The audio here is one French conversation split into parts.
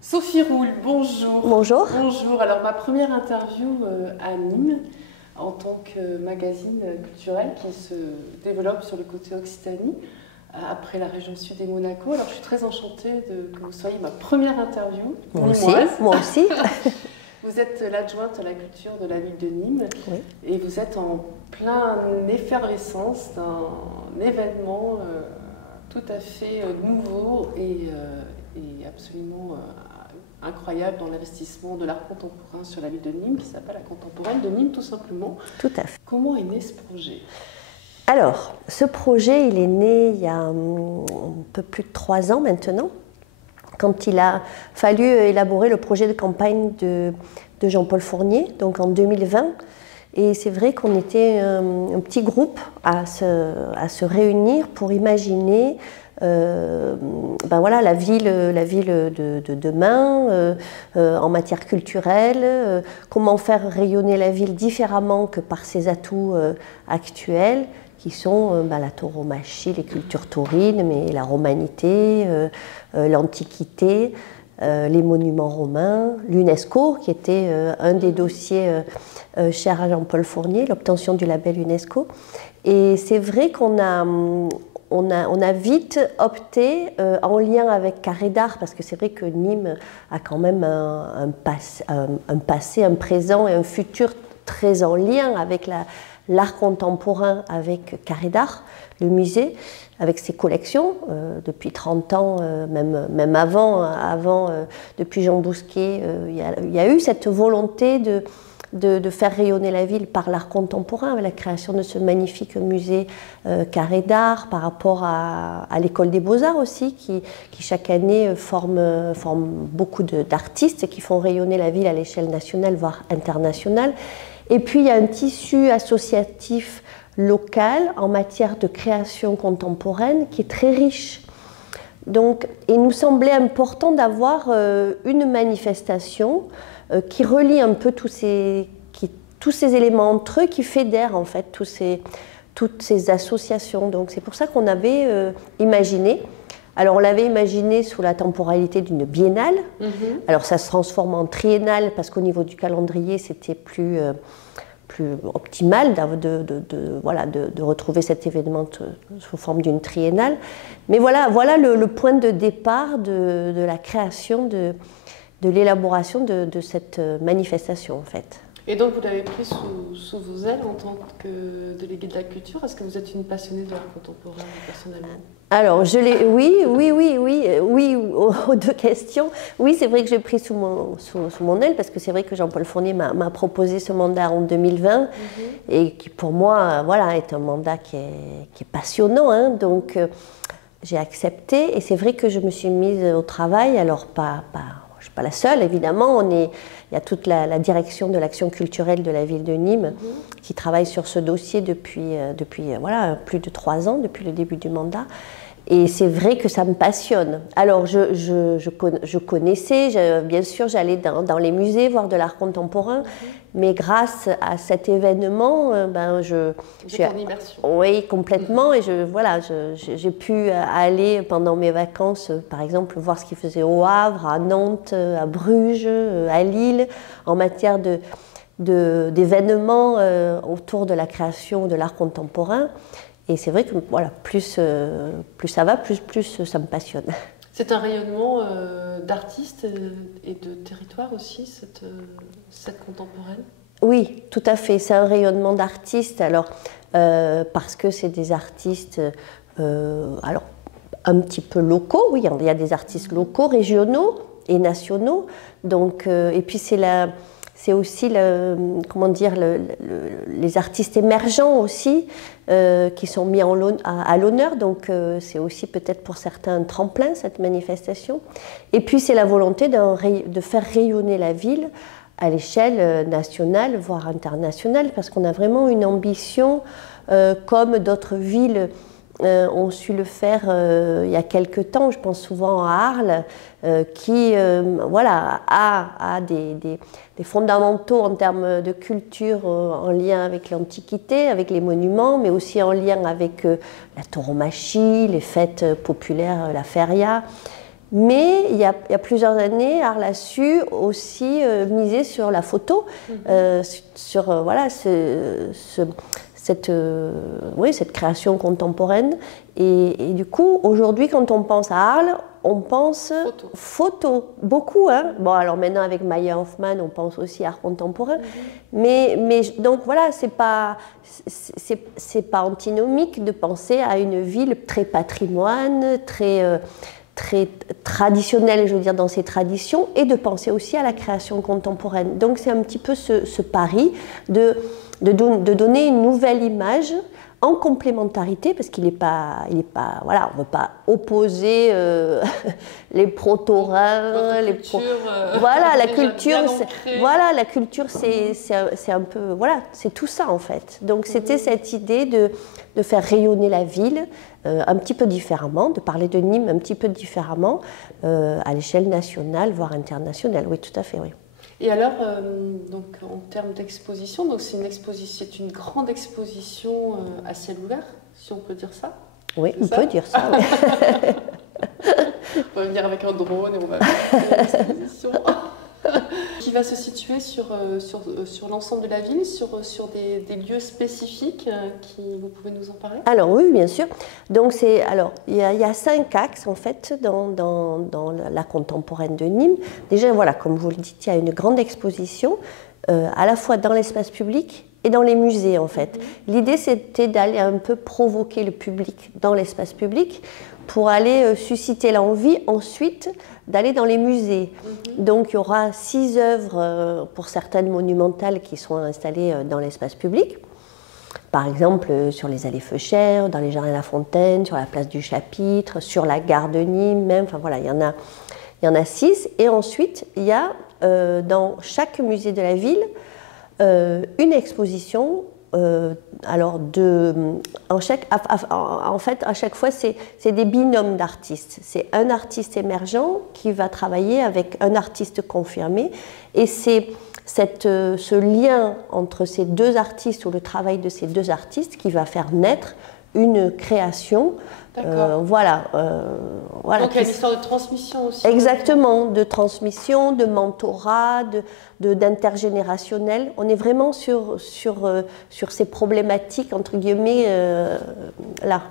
Sophie Roule, bonjour. Bonjour. Bonjour. Alors, ma première interview à Nîmes, en tant que magazine culturel qui se développe sur le côté Occitanie, après la région sud et Monaco. Alors, je suis très enchantée que vous soyez ma première interview. Moi aussi. Moi aussi. Vous êtes l'adjointe à la culture de la ville de Nîmes, oui. Et vous êtes en pleine effervescence d'un événement tout à fait nouveau et absolument incroyable dans l'investissement de l'art contemporain sur la ville de Nîmes, qui s'appelle la Contemporaine de Nîmes tout simplement. Tout à fait. Comment est né ce projet ? Alors, ce projet, il est né il y a un peu plus de 3 ans maintenant, quand il a fallu élaborer le projet de campagne de Jean-Paul Fournier, donc en 2020. Et c'est vrai qu'on était un petit groupe à se réunir pour imaginer la ville de demain en matière culturelle, comment faire rayonner la ville différemment que par ses atouts actuels, qui sont la tauromachie, les cultures taurines, mais la romanité, l'Antiquité, les monuments romains, l'UNESCO, qui était un des dossiers chers à Jean-Paul Fournier, l'obtention du label UNESCO. Et c'est vrai qu'on a vite opté en lien avec Carré d'Art, parce que c'est vrai que Nîmes a quand même un passé, un présent et un futur très en lien avec l'art contemporain, avec Carré d'Art, le musée, avec ses collections, depuis 30 ans, même avant depuis Jean Bousquet, il y a eu cette volonté de faire rayonner la ville par l'art contemporain, avec la création de ce magnifique musée Carré d'Art, par rapport à l'école des Beaux-Arts aussi, qui chaque année forme beaucoup d'artistes qui font rayonner la ville à l'échelle nationale, voire internationale. Et puis il y a un tissu associatif local en matière de création contemporaine qui est très riche. Donc, il nous semblait important d'avoir une manifestation qui relie un peu tous ces éléments entre eux, qui fédère en fait toutes ces associations. Donc c'est pour ça qu'on avait imaginé. Alors on l'avait imaginé sous la temporalité d'une biennale. Alors ça se transforme en triennale parce qu'au niveau du calendrier c'était plus optimal de retrouver cet événement sous forme d'une triennale. Mais voilà le point de départ de la création, de l'élaboration de cette manifestation en fait. Et donc vous l'avez pris sous vos ailes en tant que déléguée de la culture. Est-ce que vous êtes une passionnée de l'art contemporain personnellement ? Alors, oui, aux deux questions. Oui, c'est vrai que j'ai pris sous mon aile, parce que c'est vrai que Jean-Paul Fournier m'a proposé ce mandat en 2020, et qui pour moi, est un mandat qui est passionnant, hein, donc j'ai accepté, et c'est vrai que je me suis mise au travail, alors je ne suis pas la seule, évidemment, il y a toute la direction de l'action culturelle de la ville de Nîmes qui travaille sur ce dossier depuis plus de 3 ans, depuis le début du mandat. Et c'est vrai que ça me passionne. Alors, je connaissais, bien sûr, j'allais dans les musées voir de l'art contemporain, mais grâce à cet événement, j'étais en immersion. Oui, complètement. Et j'ai pu aller pendant mes vacances, par exemple, voir ce qu'ils faisaient au Havre, à Nantes, à Bruges, à Lille, en matière d'événements autour de la création de l'art contemporain. Et c'est vrai que plus ça va, plus ça me passionne. C'est un rayonnement d'artistes et de territoire aussi, cette contemporaine ? Oui, tout à fait. C'est un rayonnement d'artistes. Alors, parce que c'est des artistes un petit peu locaux. Oui, il y a des artistes locaux, régionaux et nationaux. Donc, et puis c'est aussi les artistes émergents aussi qui sont mis à l'honneur, donc c'est aussi peut-être pour certains un tremplin, cette manifestation. Et puis c'est la volonté de faire rayonner la ville à l'échelle nationale, voire internationale, parce qu'on a vraiment une ambition, comme d'autres villes ont su le faire il y a quelque temps. Je pense souvent à Arles, qui a des fondamentaux en termes de culture en lien avec l'Antiquité, avec les monuments, mais aussi en lien avec la tauromachie, les fêtes populaires, la feria. Mais il y a plusieurs années, Arles a su aussi miser sur la photo, sur voilà, cette création contemporaine. Et du coup, aujourd'hui, quand on pense à Arles, on pense photo, beaucoup. Hein. Bon, alors maintenant, avec Maya Hoffman, on pense aussi art contemporain. Mais donc voilà, c'est pas antinomique de penser à une ville très patrimoine, très traditionnelle, je veux dire, dans ses traditions, et de penser aussi à la création contemporaine. Donc c'est un petit peu ce pari de donner une nouvelle image en complémentarité, parce qu'il n'est pas, voilà, on ne veut pas opposer les proto-Rhin, voilà, la culture, voilà, la culture, c'est un peu, voilà, c'est tout ça en fait. Donc c'était cette idée de faire rayonner la ville un petit peu différemment, de parler de Nîmes un petit peu différemment à l'échelle nationale, voire internationale. Oui, tout à fait, oui. Et alors, donc, en termes d'exposition, donc c'est une grande exposition à ciel ouvert, si on peut dire ça. Oui, on peut dire ça. Oui. On va venir avec un drone et on va faire l'exposition. Qui va se situer sur l'ensemble de la ville, sur des lieux spécifiques vous pouvez nous en parler? Alors oui, bien sûr. Donc il y a 5 axes en fait dans la contemporaine de Nîmes. Déjà, voilà, comme vous le dites, il y a une grande exposition à la fois dans l'espace public et dans les musées en fait. L'idée, c'était d'aller un peu provoquer le public dans l'espace public pour aller susciter l'envie ensuite d'aller dans les musées. Donc il y aura 6 œuvres pour certaines monumentales qui sont installées dans l'espace public. Par exemple sur les allées Feuchères, dans les Jardins de la Fontaine, sur la place du Chapitre, sur la gare de Nîmes même. Enfin voilà, il y en a 6. Et ensuite, il y a dans chaque musée de la ville une exposition. En fait, à chaque fois, c'est des binômes d'artistes. C'est un artiste émergent qui va travailler avec un artiste confirmé. Et c'est ce lien entre ces 2 artistes ou le travail de ces 2 artistes qui va faire naître une création. Voilà. Donc il y a une histoire de transmission aussi. Exactement, de transmission, de mentorat, d'intergénérationnel. On est vraiment sur ces problématiques, entre guillemets, là.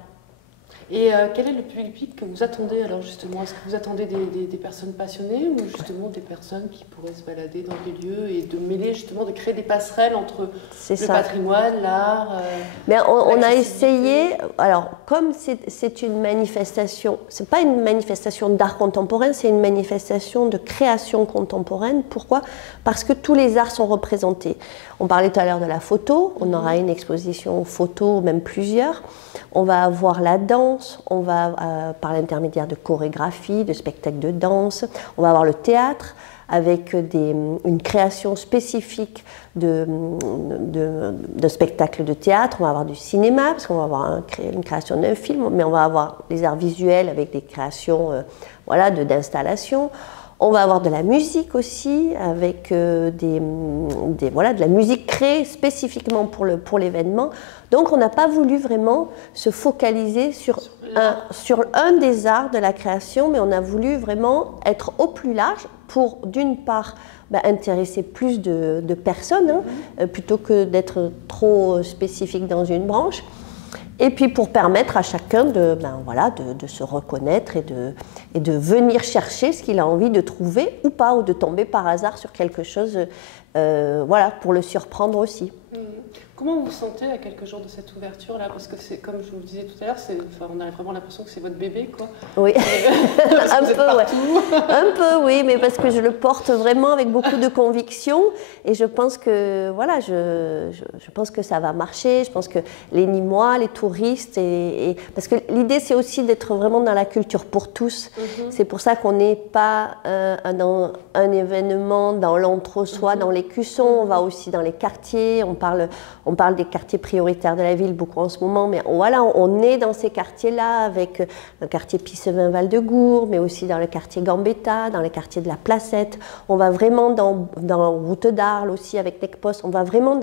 Et quel est le public que vous attendez alors justement? Est-ce que vous attendez des personnes passionnées ou justement des personnes qui pourraient se balader dans des lieux et de mêler justement, de créer des passerelles entre le patrimoine, l'art Mais on a essayé, alors comme c'est une manifestation, c'est pas une manifestation d'art contemporain, c'est une manifestation de création contemporaine. Pourquoi? Parce que tous les arts sont représentés. On parlait tout à l'heure de la photo, on aura une exposition photo, même plusieurs. On va avoir la danse, on va, par l'intermédiaire de chorégraphie, de spectacles de danse, on va avoir le théâtre avec une création spécifique de spectacles de théâtre, on va avoir du cinéma, parce qu'on va avoir une création d'un film, mais on va avoir les arts visuels avec des créations voilà, d'installations. On va avoir de la musique aussi, avec voilà, de la musique créée spécifiquement pour l'événement. Donc on n'a pas voulu vraiment se focaliser sur un des arts de la création, mais on a voulu vraiment être au plus large pour, d'une part, intéresser plus de personnes, plutôt que d'être trop spécifique dans une branche. Et puis pour permettre à chacun de se reconnaître et de venir chercher ce qu'il a envie de trouver ou pas, ou de tomber par hasard sur quelque chose, voilà, pour le surprendre aussi. Comment vous vous sentez à quelques jours de cette ouverture-là? Parce que c'est, comme je vous le disais tout à l'heure, on a vraiment l'impression que c'est votre bébé, quoi. Oui, un peu, ouais. Un peu, oui, mais parce que je le porte vraiment avec beaucoup de conviction et je pense que, voilà, je pense que ça va marcher. Je pense que les Nîmois, les touristes, parce que l'idée, c'est aussi d'être vraiment dans la culture pour tous. C'est pour ça qu'on n'est pas dans un événement dans l'entre-soi, dans les cuissons. On va aussi dans les quartiers, on parle des quartiers prioritaires de la ville beaucoup en ce moment, mais voilà, on est dans ces quartiers-là avec le quartier Pissevin-Val-de-Gour, mais aussi dans le quartier Gambetta, dans les quartiers de la Placette. On va vraiment dans Route d'Arles aussi avec Necpos, on va vraiment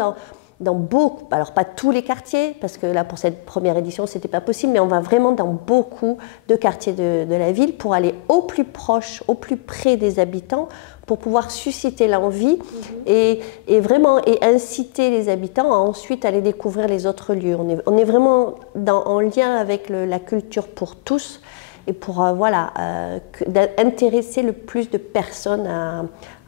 beaucoup, alors pas tous les quartiers, parce que là pour cette première édition c'était pas possible, mais on va vraiment dans beaucoup de quartiers de la ville pour aller au plus proche, au plus près des habitants, pour pouvoir susciter l'envie et vraiment inciter les habitants à ensuite aller découvrir les autres lieux. On est vraiment en lien avec la culture pour tous et pour intéresser le plus de personnes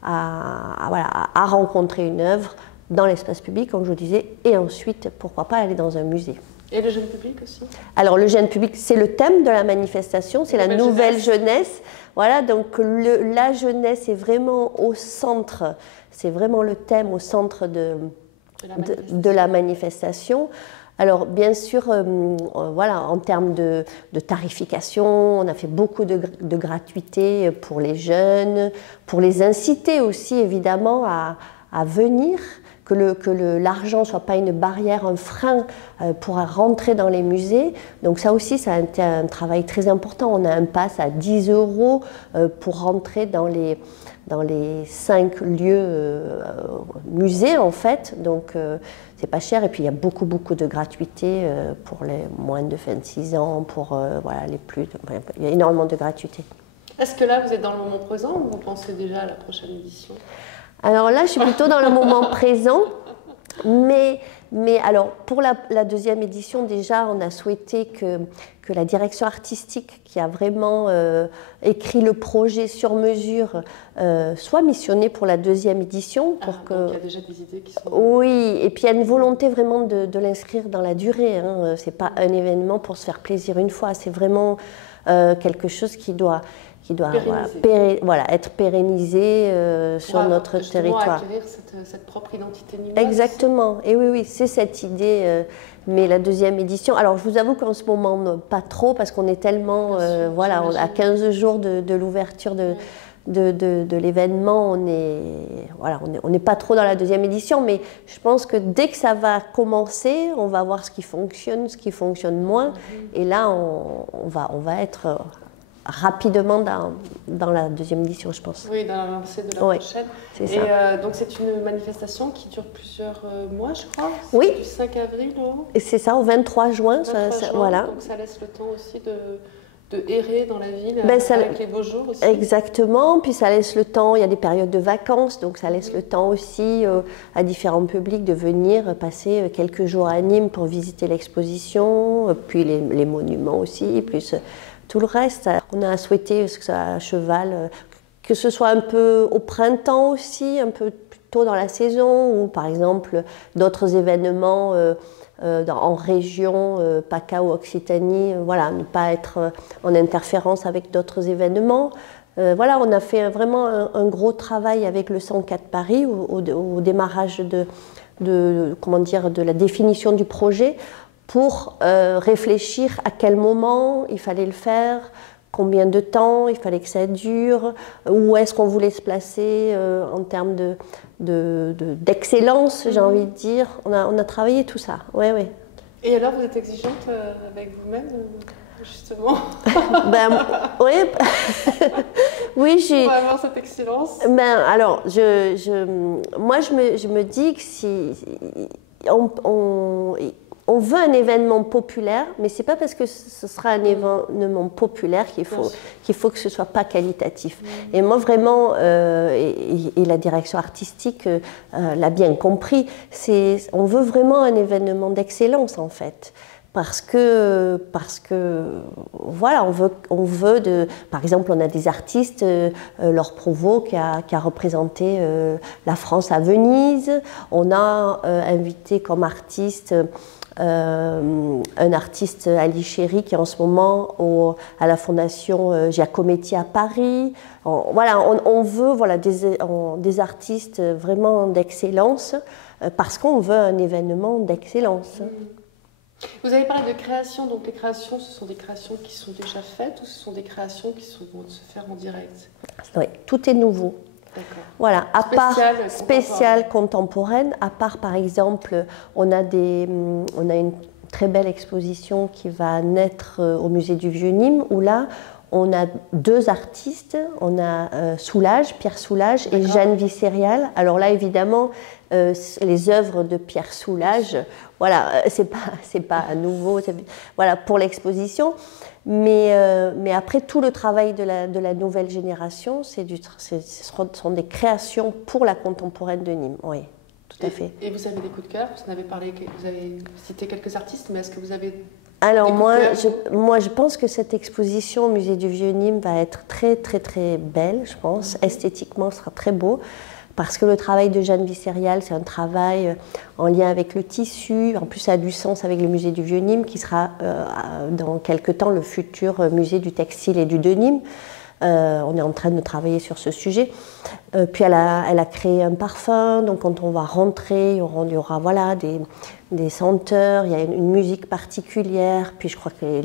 à rencontrer une œuvre dans l'espace public, comme je vous disais, et ensuite, pourquoi pas, aller dans un musée. Et le jeune public aussi? Alors, le jeune public, c'est le thème de la manifestation, c'est la nouvelle jeunesse. Voilà, donc la jeunesse est vraiment au centre, c'est vraiment le thème au centre de la manifestation. Alors, bien sûr, voilà, en termes de tarification, on a fait beaucoup de gratuité pour les jeunes, pour les inciter aussi, évidemment, à venir, que l'argent ne soit pas une barrière, un frein pour rentrer dans les musées. Donc ça aussi, ça a été un travail très important. On a un pass à 10 € pour rentrer dans les 5 lieux musées, en fait. Donc c'est pas cher. Et puis il y a beaucoup de gratuité pour les moins de 26 ans, pour voilà, les plus... il y a énormément de gratuité. Est-ce que là, vous êtes dans le moment présent ou vous pensez déjà à la prochaine édition? Alors là, je suis plutôt dans le moment présent, mais alors pour la deuxième édition, déjà, on a souhaité que la direction artistique, qui a vraiment écrit le projet sur mesure, soit missionnée pour la deuxième édition. Donc il y a déjà des idées qui sont... Oui, et puis il y a une volonté vraiment de l'inscrire dans la durée. Hein. Ce n'est pas un événement pour se faire plaisir une fois, c'est vraiment quelque chose qui doit être pérennisé sur notre territoire. Acquérir cette propre identité numérique. Exactement, et oui, c'est cette idée. Mais la deuxième édition, alors je vous avoue qu'en ce moment, pas trop, parce qu'on est tellement, à 15 jours de l'ouverture de l'événement, on n'est pas trop dans la deuxième édition, mais je pense que dès que ça va commencer, on va voir ce qui fonctionne moins, et là, on va être... rapidement dans la deuxième édition, je pense. Oui, dans la lancée de la prochaine. C'est ça. Et donc c'est une manifestation qui dure plusieurs mois, je crois. Oui. Du 5 avril Et c'est ça, au 23 juin. Voilà. Donc ça laisse le temps aussi de errer dans la ville avec les beaux jours aussi. Exactement, puis ça laisse le temps, il y a des périodes de vacances, donc ça laisse le temps aussi à différents publics de venir passer quelques jours à Nîmes pour visiter l'exposition, puis les monuments aussi, plus... tout le reste. On a souhaité que ça à cheval, que ce soit un peu au printemps aussi, un peu plus tôt dans la saison, ou par exemple d'autres événements en région, PACA ou Occitanie, voilà, ne pas être en interférence avec d'autres événements. Voilà, on a fait vraiment un gros travail avec le 104 Paris au démarrage de la définition du projet, pour réfléchir à quel moment il fallait le faire, combien de temps il fallait que ça dure, où est-ce qu'on voulait se placer en termes d'excellence, j'ai envie de dire. On a travaillé tout ça, oui. Et alors, vous êtes exigeante avec vous-même, justement? Oui. Oui, j'ai... Pour avoir cette excellence. Alors, moi, je me dis que si... On veut un événement populaire, mais ce n'est pas parce que ce sera un événement populaire qu'il faut que ce ne soit pas qualitatif. Et moi, vraiment, et la direction artistique l'a bien compris, on veut vraiment un événement d'excellence, en fait. Parce que voilà, on veut par exemple, on a des artistes, Laure Prouveau qui a représenté la France à Venise. On a invité comme artiste un artiste, Ali Chéri, qui est en ce moment à la Fondation Giacometti à Paris. On veut des artistes vraiment d'excellence parce qu'on veut un événement d'excellence. Vous avez parlé de création, donc les créations, ce sont des créations qui sont déjà faites ou ce sont des créations qui vont se faire en direct? Oui, tout est nouveau. Voilà, à part spéciale contemporaine, à part par exemple, on a une très belle exposition qui va naître au musée du Vieux-Nîmes, où là, on a 2 artistes, on a Soulages, Pierre Soulages et Jeanne Vicérial. Alors là, évidemment, les œuvres de Pierre Soulages. Voilà, c'est pas à nouveau, voilà, pour l'exposition. Mais après, tout le travail de la nouvelle génération, ce sont des créations pour la contemporaine de Nîmes. Oui, tout à fait. Et vous avez des coups de cœur? Vous avez cité quelques artistes, mais est-ce que vous avez... Alors moi, je pense que cette exposition au Musée du Vieux Nîmes va être très, très, très belle, je pense. Esthétiquement, ce sera très beau. Parce que le travail de Jeanne Visserial, c'est un travail en lien avec le tissu. En plus, ça a du sens avec le musée du Vieux Nîmes, qui sera dans quelque temps le futur musée du textile et du de Nîmes. On est en train de travailler sur ce sujet. Puis elle a créé un parfum, donc quand on va rentrer, il y aura voilà, des senteurs, il y a une musique particulière. Puis je crois que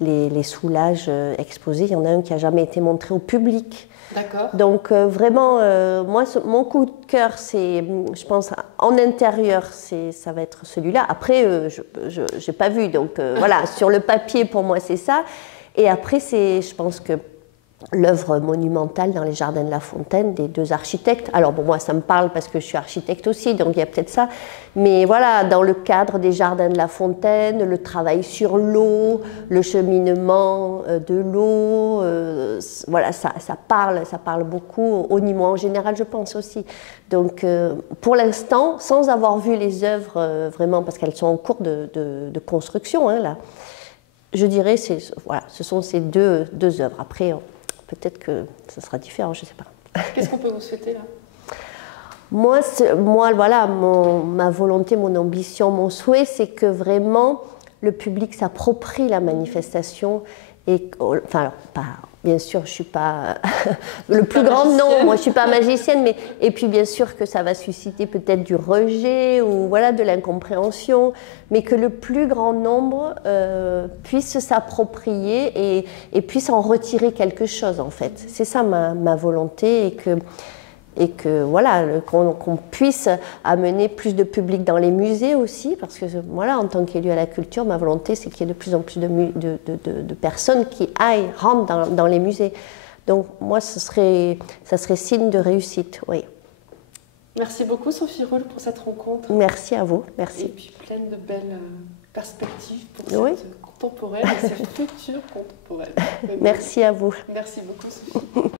les soulages exposés, il y en a un qui n'a jamais été montré au public. D'accord. Donc vraiment, moi, mon coup de cœur, c'est, je pense, en intérieur, ça va être celui-là. Après, je n'ai pas vu, donc voilà, sur le papier, pour moi, c'est ça. Et après, je pense que l'œuvre monumentale dans les Jardins de la Fontaine des deux architectes. Alors bon, moi ça me parle parce que je suis architecte aussi, donc il y a peut-être ça. Mais voilà, dans le cadre des Jardins de la Fontaine, le travail sur l'eau, le cheminement de l'eau, voilà, ça parle beaucoup aux Nîmois en général, je pense aussi. Donc pour l'instant, sans avoir vu les œuvres vraiment, parce qu'elles sont en cours de construction, hein, là, je dirais, voilà, ce sont ces deux œuvres. Après, peut-être que ça sera différent, je ne sais pas. Qu'est-ce qu'on peut vous souhaiter là? Moi, voilà, ma volonté, mon ambition, mon souhait, c'est que vraiment le public s'approprie la manifestation. Et, enfin, alors, bien sûr, je ne suis pas le plus grand nom, moi je ne suis pas magicienne, mais et puis bien sûr que ça va susciter peut-être du rejet ou voilà, de l'incompréhension, mais que le plus grand nombre puisse s'approprier et puisse en retirer quelque chose en fait. C'est ça ma volonté et que voilà, qu'on puisse amener plus de public dans les musées aussi, parce que voilà, en tant qu'élu à la culture, ma volonté c'est qu'il y ait de plus en plus de personnes qui rentrent dans les musées. Donc moi, ça serait signe de réussite, oui. Merci beaucoup Sophie Roule pour cette rencontre. Merci à vous, merci. Et puis pleine de belles perspectives pour cette contemporaine et cette future contemporaine. Merci à vous. Merci beaucoup Sophie.